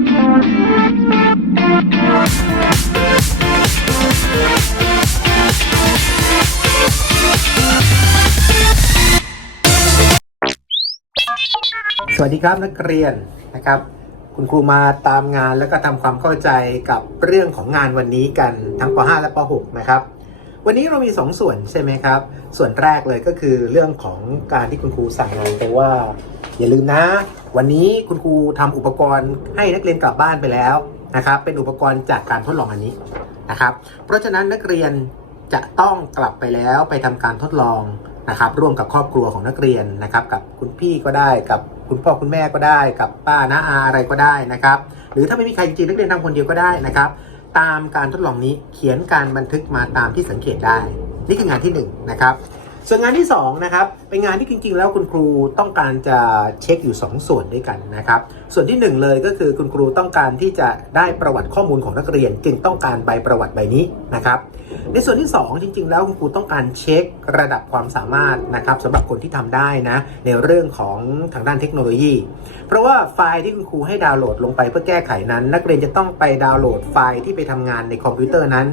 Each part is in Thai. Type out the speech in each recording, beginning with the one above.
สวัสดีครับนักเรียนนะครับ คุณครูมาตามงานแล้วก็ทำความเข้าใจกับเรื่องของงานวันนี้กันทั้งป .5 และป .6 นะครับวันนี้เรามี 2ส่วนใช่ไหมครับ ส่วนแรกเลยก็คือเรื่องของการที่คุณครูสั่งงานไปว่า อย่าลืมนะ วันนี้คุณครูทำอุปกรณ์ให้นักเรียนกลับบ้านไปแล้วนะครับ เป็นอุปกรณ์จากการทดลองอันนี้นะครับ เพราะฉะนั้นนักเรียนจะต้องกลับไปแล้วไปทำการทดลองนะครับ ร่วมกับครอบครัวของนักเรียนนะครับ กับคุณพี่ก็ได้กับคุณพ่อคุณแม่ก็ได้ กับป้าน้าอาอะไรก็ได้นะครับ หรือถ้าไม่มีใครจริงๆนักเรียนทำคนเดียวก็ได้นะครับ ตามการทดลองนี้เขียนการบันทึกมาตามที่สังเกตได้ นี่คืองานที่1นะครับ ส่วนงานที่2นะครับเป็นงานที่จริง ๆ แล้วคุณครูต้องการจะเช็คอยู่ 2 ส่วนด้วยกันนะครับ ส่วนที่ 1 เลยก็คือคุณครูต้องการที่จะได้ประวัติข้อมูลของนักเรียน จึงต้องการใบประวัติใบนี้นะครับ ในส่วนที่ 2 จริง ๆ แล้วคุณครูต้องการเช็คระดับความสามารถนะครับสำหรับคนที่ทำได้นะในเรื่องของทางด้านเทคโนโลยี เพราะว่าไฟล์ที่คุณครูให้ดาวน์โหลดลงไปเพื่อแก้ไขนั้น นักเรียนจะต้องไปดาวน์โหลดไฟล์ที่ไปทำงานในคอมพิวเตอร์นั้น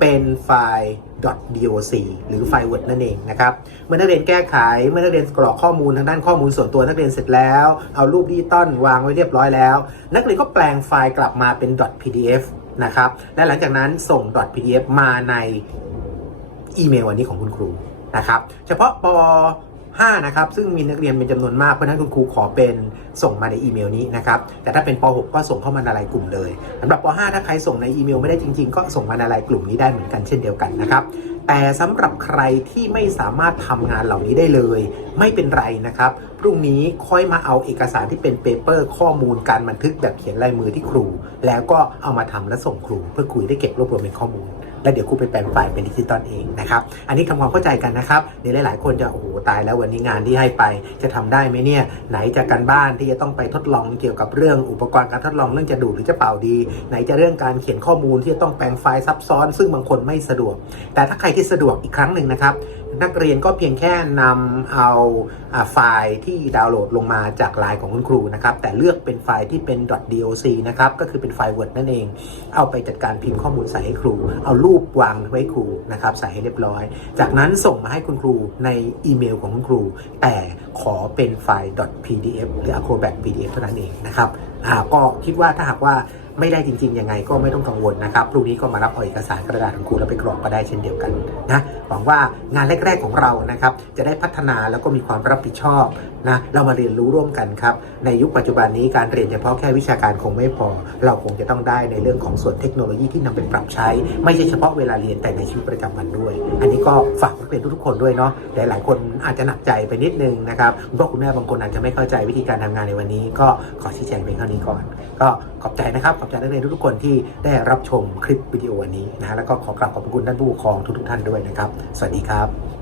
เป็นไฟล์ .doc หรือไฟล์ Word นั่นเองนะครับเมื่อนักเรียนแก้ไขเมื่อนักเรียนกรอกข้อมูลทางด้านข้อมูลส่วนตัวนักเรียนเสร็จแล้ว เอารูปดิจิตอลวางไว้เรียบร้อยแล้ว นักเรียนก็แปลงไฟล์กลับมาเป็น .pdf นะครับและหลังจากนั้นส่ง .pdf มาในอีเมลวันนี้ของคุณครูนะครับ เฉพาะป 5นะครับซึ่งมีนักเรียนเป็นจำนวนมากเพราะนั้นคุณครูขอเป็นส่งมาในอีเมลนี้นะครับแต่ถ้าเป็นป 6 ก็ส่งเข้ามาในรายกลุ่มเลยสำหรับป 5 ถ้าใครส่งในอีเมลไม่ได้จริง ๆ ก็ส่งมาในรายกลุ่มนี้ได้เหมือนกันเช่นเดียวกันนะครับแต่สำหรับใครที่ไม่สามารถทำงานเหล่านี้ได้เลย ไม่เป็นไรนะครับพรุ่งนี้ค่อยมาเอาเอกสารที่เป็นเปเปอร์ข้อมูลการบันทึกแบบเขียนลายมือที่ครู แล้วก็เอามาทำและส่งครู เพื่อครูได้เก็บรวบรวมเป็นข้อมูล แล้วเดี๋ยวครูไปแปลงไฟล์เป็นดิจิตอลเองนะครับ อันนี้ทำความเข้าใจกันนะครับในหลาย ๆ คนจะโอ้โหตายแล้ววันนี้งานที่ให้ไปจะทำได้ไหมเนี่ย ไหนจะการบ้านที่จะต้องไปทดลองเกี่ยวกับเรื่องอุปกรณ์การทดลองเรื่องจะดูดหรือจะเป่าดี ไหนจะเรื่องการเขียนข้อมูลที่จะต้องแปลงไฟล์ซับซ้อน ซึ่งบางคนไม่สะดวก แต่ถ้าใครที่สะดวกอีกครั้งหนึ่งนะครับ นักเรียนก็เพียงแค่นำเอาไฟล์ที่ดาวน์โหลดลงมาจากไลน์ของคุณครูนะครับ แต่เลือกเป็นไฟล์ที่เป็น .doc นะครับ ก็คือเป็นไฟล์ Word นั่นเอง เอาไปจัดการพิมพ์ข้อมูลใส่ให้ครู เอารูปวางไว้ครูนะครับ ใส่ให้เรียบร้อย จากนั้นส่งมาให้คุณครูในอีเมลของคุณครู แต่ขอเป็นไฟล์ .pdf หรือ acrobat pdf เท่านั้นเองนะครับอ่าก็คิดว่าถ้าหากว่า ไม่ได้จริง ๆ ยังไงก็ไม่ต้องกังวลนะครับพรุ่งนี้ก็มารับเอาเอกสารกระดาษของครูแล้วไปกรอกก็ได้เช่นเดียวกันนะหวังว่างานแรก ๆของเรานะครับจะได้พัฒนาแล้วก็มีความรับผิดชอบนะเรามาเรียนรู้ร่วมกันครับในยุคปัจจุบันนี้การเรียนเฉพาะแค่วิชาการคงไม่พอ เราคงจะต้องได้ในเรื่องของส่วนเทคโนโลยีที่นำไปปรับใช้ ไม่ใช่เฉพาะเวลาเรียนแต่ในชีวิตประจำวันด้วยอัน ก็ฝากนักเรียนทุกๆคนด้วยเนาะหลายๆคนอาจจะหนักใจไปนิดนึงนะครับคุณพ่อคุณแม่บางคนอาจจะไม่เข้าใจวิธีการทำงานในวันนี้ ก็ขอชี้แจงเพียงเท่านี้ก่อน ก็ขอบใจนะครับขอบใจนักเรียนทุกๆคนที่ได้รับชมคลิปวิดีโอวันนี้นะแล้วก็ขอกราบขอบคุณท่านผู้ปกครองทุกๆท่านด้วยนะครับ สวัสดีครับ